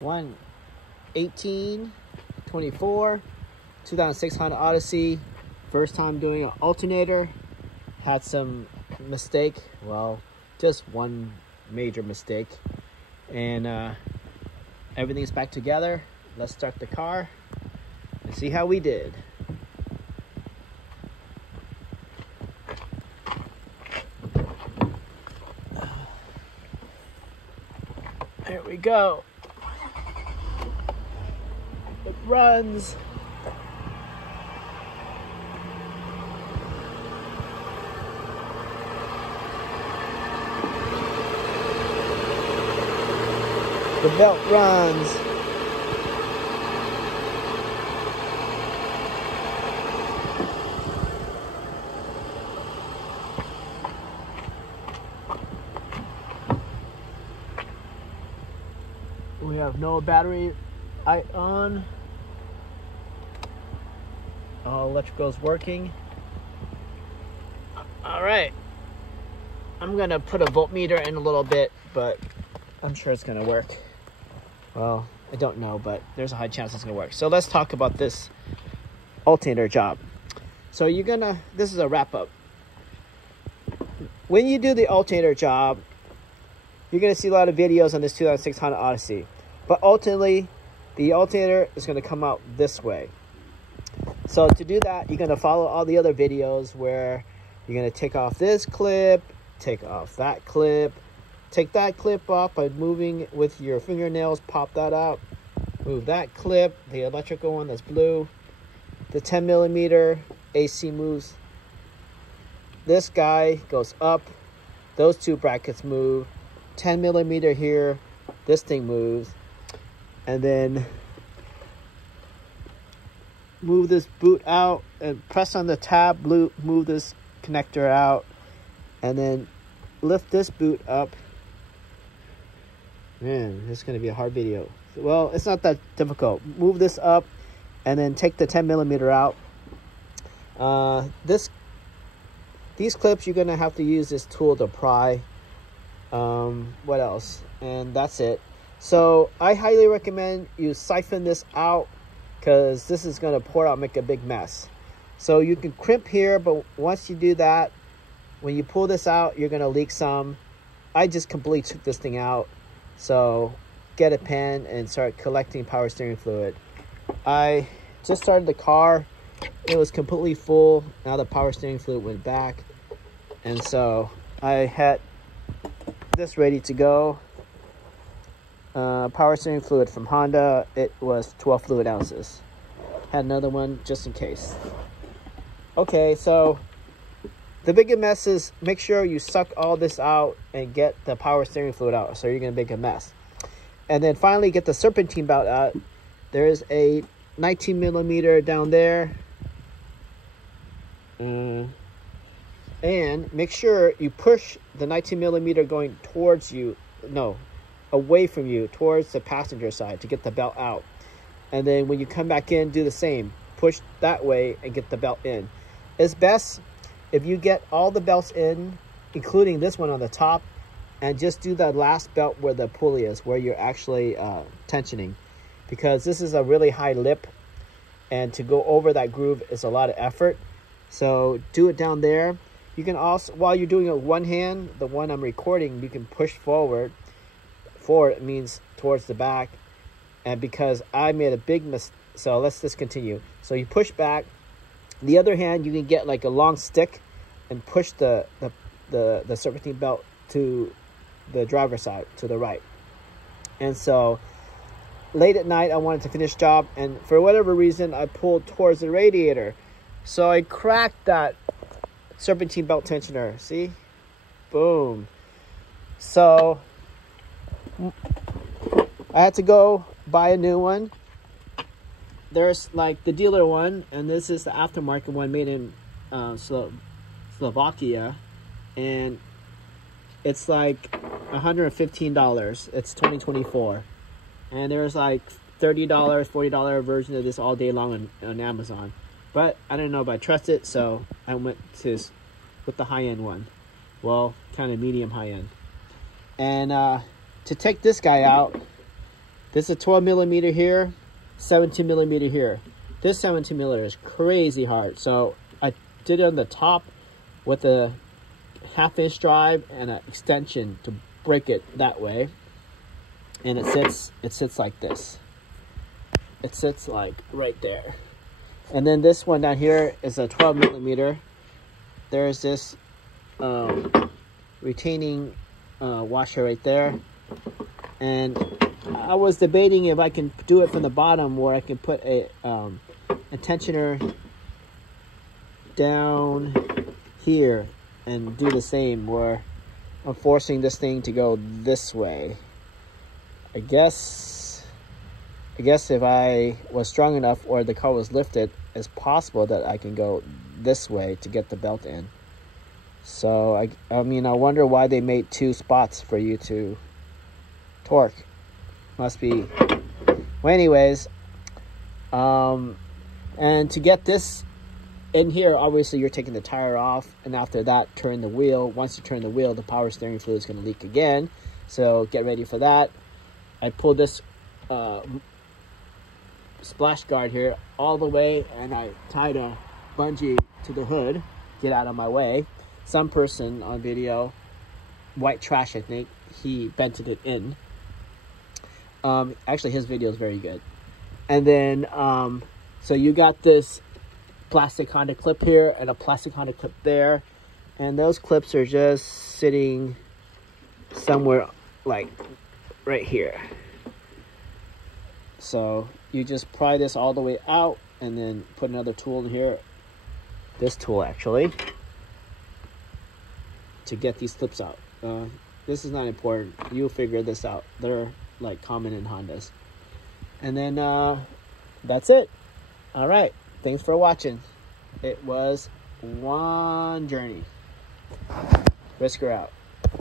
1/18/24, 2006 Honda Odyssey. First time doing an alternator. Had some mistake. Well, just one major mistake. And everything's back together. Let's start the car and see how we did. There we go. It runs. The belt runs. We have no battery light on. All electrical is working. All right. I'm gonna put a voltmeter in a little bit, but I'm sure it's gonna work. Well, I don't know, but there's a high chance it's gonna work. So let's talk about this alternator job. So this is a wrap up. When you do the alternator job, you're gonna see a lot of videos on this 2006 Honda Odyssey. But ultimately, the alternator is gonna come out this way. So to do that, you're gonna follow all the other videos where you're gonna take off this clip, take off that clip, take that clip off by moving with your fingernails, pop that out, move that clip, the electrical one that's blue, the 10mm AC moves. This guy goes up, those two brackets move, 10mm here, this thing moves, and then move this boot out and press on the tab, move this connector out, and then lift this boot up. Man, this is going to be a hard video. Well, it's not that difficult. Move this up and then take the 10mm out. These clips, you're going to have to use this tool to pry. What else? And that's it. So I highly recommend you siphon this out, because this is going to pour out and make a big mess. So you can crimp here, but once you do that, when you pull this out, you're going to leak some. I just completely took this thing out. So get a pen and start collecting power steering fluid. I just started the car. It was completely full. Now the power steering fluid went back. And so I had this ready to go. Power steering fluid from Honda. It was 12 fluid ounces. Had another one just in case. Okay, so the biggest mess is make sure you suck all this out and get the power steering fluid out, so you're going to make a mess. And then finally get the serpentine belt out. There is a 19mm down there. And make sure you push the 19mm going towards you. No, away from you, towards the passenger side to get the belt out. And then when you come back in, do the same. Push that way and get the belt in. It's best if you get all the belts in, including this one on the top, and just do the last belt where the pulley is, where you're actually tensioning. Because this is a really high lip, and to go over that groove is a lot of effort. So do it down there. You can also, while you're doing it with one hand, the one I'm recording, you can push forward. Forward means towards the back. And because I made a big mistake, so let's just continue. So you push back. The other hand, you can get like a long stick and push the serpentine belt to the driver's side, to the right. And so late at night, I wanted to finish job, and for whatever reason, I pulled towards the radiator. So I cracked that serpentine belt tensioner. See? Boom. So I had to go buy a new one. There's like the dealer one, and this is the aftermarket one made in Slovakia, and it's like $115. It's 2024, and there's like $30, $40 version of this all day long on Amazon. But I didn't know if I trust it, so I went with the high-end one. Well, kind of medium high-end. And to take this guy out, This is 12 millimeter here, 17 millimeter here. This 17 millimeter is crazy hard. So I did it on the top with a 1/2-inch drive and an extension to break it that way. And it sits like this. It sits like right there. And then this one down here is a 12 millimeter. There's this retaining washer right there. And I was debating if I can do it from the bottom, or I can put a tensioner down here and do the same, where I'm forcing this thing to go this way. I guess if I was strong enough or the car was lifted, it's possible that I can go this way to get the belt in. So I mean, I wonder why they made 2 spots for you to torque. Must be. Well, anyways, and to get this in here, obviously you're taking the tire off, and after that, turn the wheel. Once you turn the wheel, the power steering fluid is going to leak again. So get ready for that. I pulled this splash guard here all the way, and I tied a bungee to the hood. Get out of my way. Some person on video, white trash, I think, he vented it in. Actually, his video is very good. And then, so you got this plastic Honda clip here and a plastic Honda clip there. And those clips are just sitting somewhere like right here. So you just pry this all the way out and then put another tool in here. This tool, actually, to get these clips out. This is not important. You'll figure this out. They're like common in Hondas. And then that's it. All right. Thanks for watching. It was one journey. Whisker out.